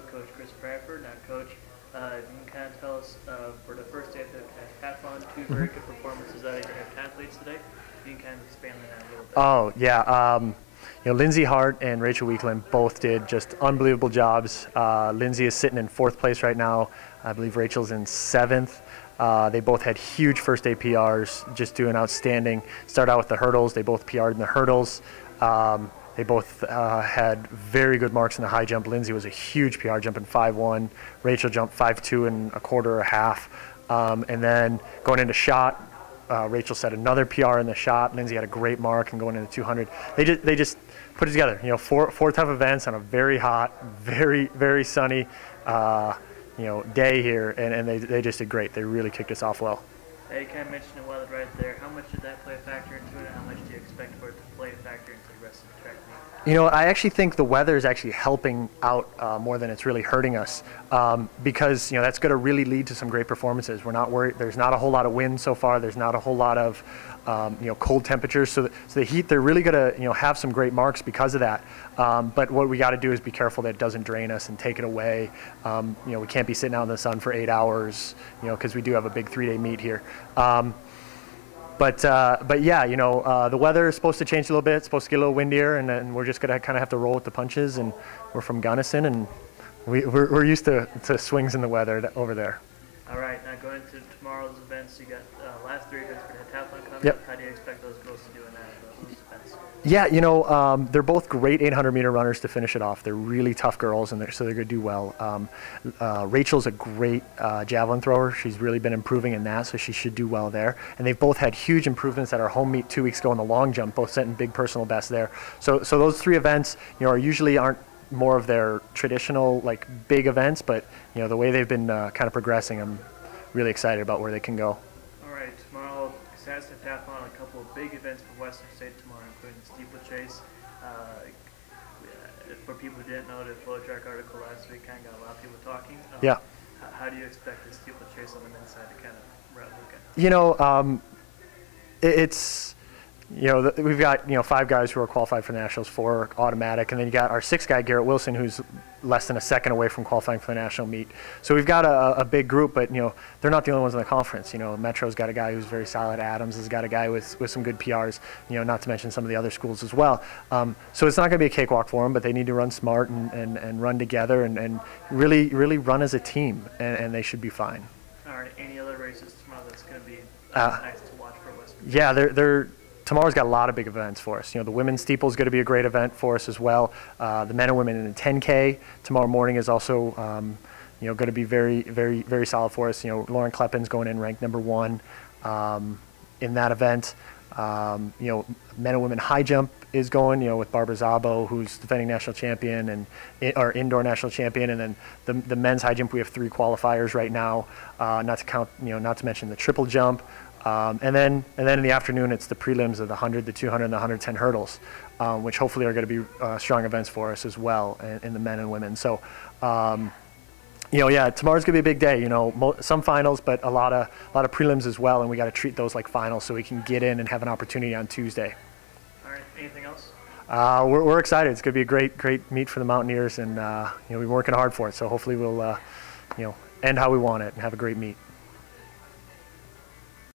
Coach Chris Bradford. Now, Coach, if you can kind of tell us for the first day of the heptathlon, two very good performances out of your heptathletes today. You can kind of expand on that a little bit. Oh yeah, Lindsay Hart and Rachel Weekland both did just unbelievable jobs. Lindsay is sitting in 4th place right now. I believe Rachel's in 7th. They both had huge first day PRs, just doing outstanding. Start out with the hurdles. They both PR'd in the hurdles. They both had very good marks in the high jump. Lindsay was a huge PR, jumping 5.1. Rachel jumped 5.2 and a quarter or a half. And then going into shot, Rachel set another PR in the shot. Lindsay had a great mark and going into 200. They just put it together. You know, four tough events on a very hot, very sunny, day here, and they just did great. They really kicked us off well. You kind of mentioned the weather right there. How much did that play a factor into it, and how much do you expect for it to play a factor into the rest of the track meet? You know, I actually think the weather is actually helping out more than it's really hurting us, because that's going to really lead to some great performances. We're not worried. There's not a whole lot of wind so far. There's not a whole lot of cold temperatures. So the heat, they're really going to have some great marks because of that. But what we got to do is be careful that it doesn't drain us and take it away. We can't be sitting out in the sun for 8 hours, because we do have a big 3-day meet here. But yeah, the weather is supposed to change a little bit. It's supposed to get a little windier, and we're just going to kind of have to roll with the punches. And we're from Gunnison, and we're used to swings in the weather over there. All right, now going to tomorrow's events, you got last 3 events for the heptathlon coming Yep. up. How do you expect those girls to do in those events? Yeah, they're both great 800-meter runners to finish it off. They're really tough girls, and so they're going to do well. Rachel's a great javelin thrower. She's really been improving in that, so she should do well there. And they've both had huge improvements at our home meet 2 weeks ago in the long jump, both setting big personal bests there. So those 3 events, usually aren't more of their traditional big events, but the way they've been kind of progressing, I'm really excited about where they can go. All right, tomorrow, besides the heptathlon, a couple of big events for Western State tomorrow, including the steeplechase. For people who didn't know, the FlowTrack article last week kind of got a lot of people talking. Yeah. How do you expect the steeplechase on the men's side to kind of look at? It's we've got 5 guys who are qualified for the nationals, 4 automatic, and then you got our 6th guy, Garrett Wilson, who's less than a second away from qualifying for the national meet. So we've got a big group, but they're not the only ones in the conference. Metro's got a guy who's very solid. Adams has got a guy with some good PRs. Not to mention some of the other schools as well. So it's not going to be a cakewalk for them, but they need to run smart and run together and really run as a team, and they should be fine. All right. Any other races tomorrow that's going to be nice to watch for Western? Yeah, tomorrow's got a lot of big events for us. The women's steeple is going to be a great event for us as well. The men and women in the 10K tomorrow morning is also, going to be very solid for us. Lauren Kleppin's going in ranked #1 in that event. Men and women high jump is going, with Barbara Zabo, who's defending national champion or indoor national champion, and then the men's high jump we have 3 qualifiers right now. Not to mention the triple jump. And then in the afternoon, it's the prelims of the 100, the 200, and the 110 hurdles, which hopefully are going to be strong events for us as well in the men and women. So, yeah, tomorrow's going to be a big day. Some finals, but a lot of prelims as well, and we got to treat those like finals so we can get in and have an opportunity on Tuesday. All right. Anything else? We're excited. It's going to be a great meet for the Mountaineers, and we've been working hard for it. So hopefully we'll end how we want it and have a great meet.